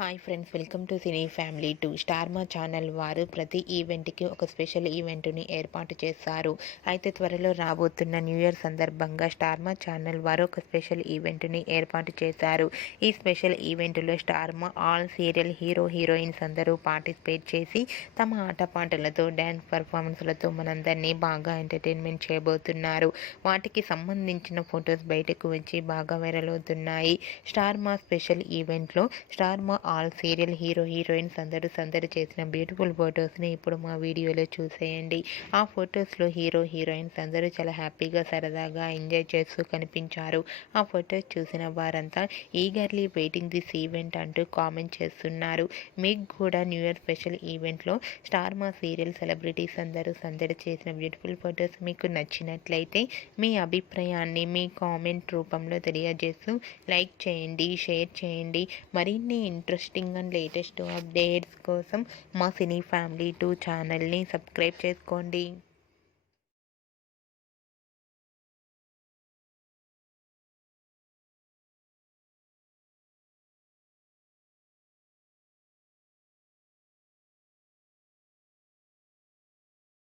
Hi friends, welcome to cine family 2. Star మా channel వారు ప్రతి ఈవెంట్కి ఒక స్పెషల్ ఈవెంట్ని ఏర్పాటు చేస్తారు. అయితే త్వరలో రాబోతున్న న్యూ ఇయర్ సందర్భంగా స్టార్ మా ఛానల్ వారు ఒక స్పెషల్ ఈవెంట్ని ఏర్పాటు చేశారు. ఈ స్పెషల్ ఈవెంట్లో స్టార్ మా ఆల్ సీరియల్ హీరోయిన్స్ అందరూ పార్టిసిపేట్ చేసి తమ ఆటపాటలతో డ్యాన్స్ పర్ఫార్మెన్స్లతో మనందరినీ బాగా ఎంటర్టైన్మెంట్ చేయబోతున్నారు. వాటికి సంబంధించిన ఫొటోస్ బయటకు వచ్చి బాగా వైరల్ అవుతున్నాయి. స్టార్ మా స్పెషల్ ఈవెంట్లో స్టార్ మా ఆల్ సీరియల్ హీరోయిన్స్ అందరూ సందడి చేసిన బ్యూటిఫుల్ ఫొటోస్ని ఇప్పుడు మా వీడియోలో చూసేయండి. ఆ ఫొటోస్లో హీరోయిన్స్ అందరూ చాలా హ్యాపీగా సరదాగా ఎంజాయ్ చేస్తూ కనిపించారు. ఆ ఫొటోస్ చూసిన వారంతా ఈగర్లీ వెయిటింగ్ దిస్ ఈవెంట్ అంటూ కామెంట్ చేస్తున్నారు. మీకు కూడా న్యూ ఇయర్ స్పెషల్ ఈవెంట్లో స్టార్ మా సీరియల్ సెలబ్రిటీస్ అందరూ సందడి చేసిన బ్యూటిఫుల్ ఫొటోస్ మీకు నచ్చినట్లయితే మీ అభిప్రాయాన్ని మీ కామెంట్ రూపంలో తెలియజేస్తూ లైక్ చేయండి, షేర్ చేయండి. మరిన్ని ఇంట్రెస్టింగ్ అండ్ లేటెస్ట్ అప్డేట్స్ కోసం మా సినీ ఫ్యామిలీ 2 ఛానల్ని సబ్స్క్రైబ్ చేసుకోండి.